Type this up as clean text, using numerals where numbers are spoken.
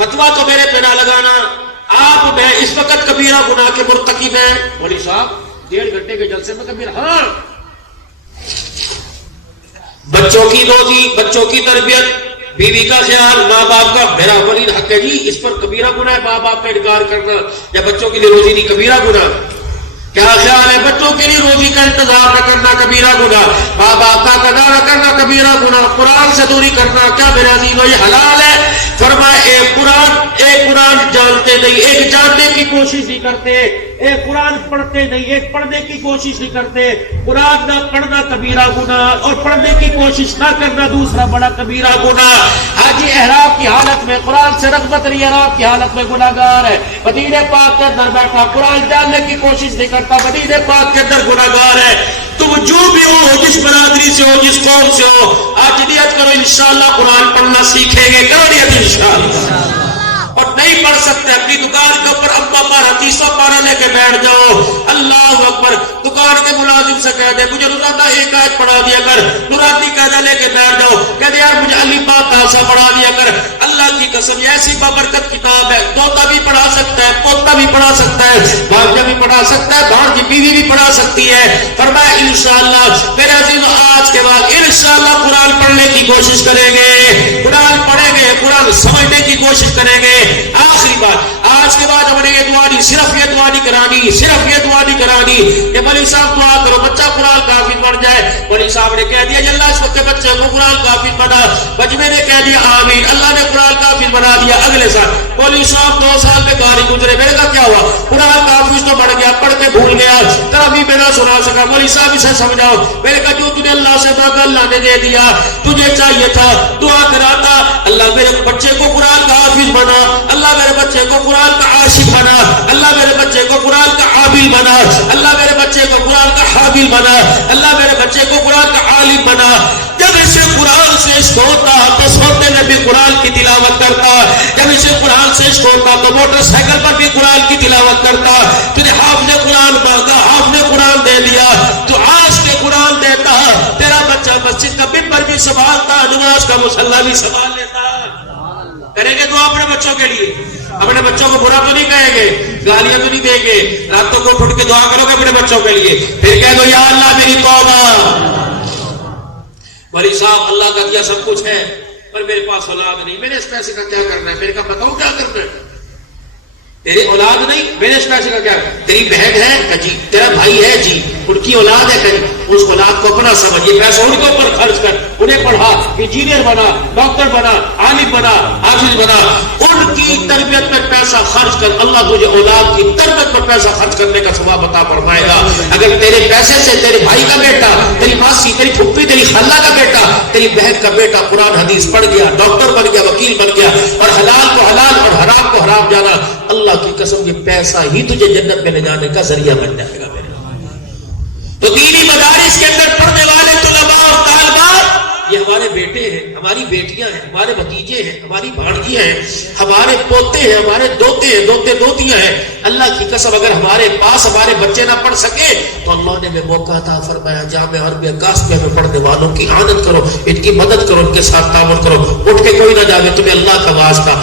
فتوا تو میرے پہ نہ لگانا، آپ میں اس وقت کبیرہ گناہ کے مرتکب ہیں۔ مولوی صاحب 1.5 گھنٹے کے جلسے میں کبیرہ، ہاں بچوں کی روزی، بچوں کی تربیت، بیوی کا خیال، ماں باپ کا، میرا ولید حق ہے جی، اس پر کبیرہ گناہ ہے ماں باپ کا انکار کرنا یا بچوں کے لیے روزی نہیں کبیرہ گناہ؟ کیا خیال ہے؟ بچوں کے لیے روزی کا انتظار نہ کرنا کبیرہ گناہ، ماں باپ کا ادا نہ کرنا کبیرہ گناہ، قرآن سے دوری کرنا کیا میرے عزیزو یہ حلال ہے؟ فرمایا ایک قرآن جانتے نہیں، ایک جاننے کی کوشش نہیں کرتے، ایک قرآن پڑھتے نہیں، ایک پڑھنے کی کوشش نہیں کرتے۔ قرآن نہ پڑھنا کبیرہ گناہ اور پڑھنے کی کوشش نہ کرنا دوسرا بڑا کبیرہ گناہ۔ حاجی احرام کی حالت میں قرآن سے رغبت نہیں، احرام کی حالت میں گناہگار ہے۔ مدینے پاک کے اندر بیٹھا قرآن جاننے کی کوشش نہیں کرتا، مدینے پاک کے اندر گناہگار ہے۔ تم جو بھی ہو، جس برادری سے ہو، جس قوم سے ہو، آج نیت کرو انشاءاللہ قرآن پڑھنا سیکھیں گے، کرو نیت انشاءاللہ۔ اور نہیں پڑھ سکتے اپنی دکان کے اوپر اما پارا 300 پارا لے کے بیٹھ جاؤ، اللہ اکبر، دکان کے ملازم سے کہہ دے مجھے روزانہ ایک آیت پڑھا دیا کر، نورانی قاعدہ لے کے بیٹھ جاؤ، کہہ دے یار مجھے علی پاک کا سا پڑھا دیا کر، اللہ کی قسم ایسی بابرکت کتاب ہے، طوطا بھی پڑھا سکتا ہے، پوتا بھی پڑھا سکتا ہے، بھانجا بھی پڑھا سکتا ہے، بھانجی بیوی بھی پڑھا سکتی ہے۔ فرمایا انشاءاللہ میرے عزیز آج کے بعد انشاءاللہ قرآن پڑھنے کی کوشش کریں گے، قرآن پڑھیں گے، قرآن سمجھنے کی کوشش کریں گے۔ آخری بات، آج کے بعد ہم نے یہ دعا نہیں، صرف یہ دعا نہیں کرانی، صرف یہ دعا نہیں کرانی کہ مولوی صاحب دعا کرو بچہ قرآن کا حافظ بن جائے۔ مولوی صاحب نے کہہ دیا اللہ اس وقت کے بچے کو قرآن کا حافظ بنا، بجمے نے کہہ دیا آمین، اللہ نے قرآن کا حافظ بنا دیا۔ اگلے سال مولوی صاحب 2 سال میں گاڑی گزرے، میرے کا کیا ہوا؟ قرآن کا حافظ تو بڑھ گیا، پڑھ کے بھول گیا، تراویح میں نہ سنا سکا۔ مولوی صاحب اسے سمجھاؤ، میرے کا جو تجھے اللہ سے مانگا اللہ نے دے دیا، تجھے چاہیے تھا دعا کراتا اللہ میرے بچے کو قرآن کا حافظ بنا، اللہ میرے بچے کو قرآن کا عاشق بنا، اللہ میرے بچے کو قرآن کا عابد بنا، اللہ میرے بچے کو قرآن کا حامل بنا، اللہ میرے بچے کو قرآن کا عالم بنا۔ جب اسے قرآن سے عشق ہوتا تو سوتے میں بھی قرآن کی تلاوت کرتا، جب اسے قرآن سے عشق ہوتا تو موٹر سائیکل پر بھی قرآن کی تلاوت کرتا۔ تجھے حافظ قرآن مانگا، حافظ قرآن دے دیا، تو آج کے قرآن دیتا، تیرا بچہ مسجد کا ممبر بھی سنبھالتا، نماز کا مصلی بھی سنبھال لیتا۔ کریں گے دعا اپنے بچوں کے لیے، اپنے بچوں کو برا تو نہیں کہیں گے، گالیاں تو نہیں دیں گے، راتوں کو اٹھ کے دعا کرو گے اپنے بچوں کے لیے، پھر کہہ دو یا اللہ میری توبہ۔ بھائی صاحب اللہ کا دیا سب کچھ ہے پر میرے پاس اولاد نہیں، میں نے اس پیسے کا کیا کرنا ہے؟ میرے کا بتاؤ کیا کرنا ہے؟ تیری اولاد نہیں، میں نے اس پیسے کا کیا کرنا؟ تیری بہن ہے کہ جی، تیرا بھائی ہے جی، ان کی اولاد ہے کہ جی، اس اولاد کو اپنا سمجھ، یہ پیسہ ان کے اوپر خرچ کر، انہیں پڑھا، انجینئر بنا، ڈاکٹر بنا، عالم بنا، حافظ بنا، ان کی تربیت پر پیسہ خرچ کر، اللہ تجھے اولاد کی تربیت پر پیسہ خرچ کرنے کا ثواب عطا فرمائے گا۔ اگر تیرے پیسے سے تیرے بھائی کا بیٹا، تیری ماسی، تیری پھپھی، تیری خالہ کا بیٹا، تیری بہن کا بیٹا قرآن حدیث پڑھ گیا، ڈاکٹر بن گیا، وکیل بن گیا، اور حلال کو حلال اور حرام کو حرام جانا، اللہ کی قسم یہ پیسہ ہی تجھے جنت میں لے جانے کا ذریعہ بن جائے گا۔ میرے تو دینی مدارس کے اندر پڑھنے والے طلباء اور طالبات یہ ہمارے بیٹے ہیں، ہماری بیٹیاں ہیں، ہمارے بھتیجے ہیں، ہماری بھانجیاں ہیں، ہمارے پوتے ہیں، ہمارے دوتے ہیں، دوتے دوتیاں ہیں۔ اللہ کی قسم اگر ہمارے پاس ہمارے بچے نہ پڑھ سکے تو اللہ نے ہمیں موقع عطا فرمایا، جامعہ عربیہ قاسمیہ میں پڑھنے والوں کی اعانت کرو، ان کی مدد کرو، ان کے ساتھ تعاون کرو۔ اٹھ کے کوئی نہ جاوے، تمہیں اللہ کا واسطہ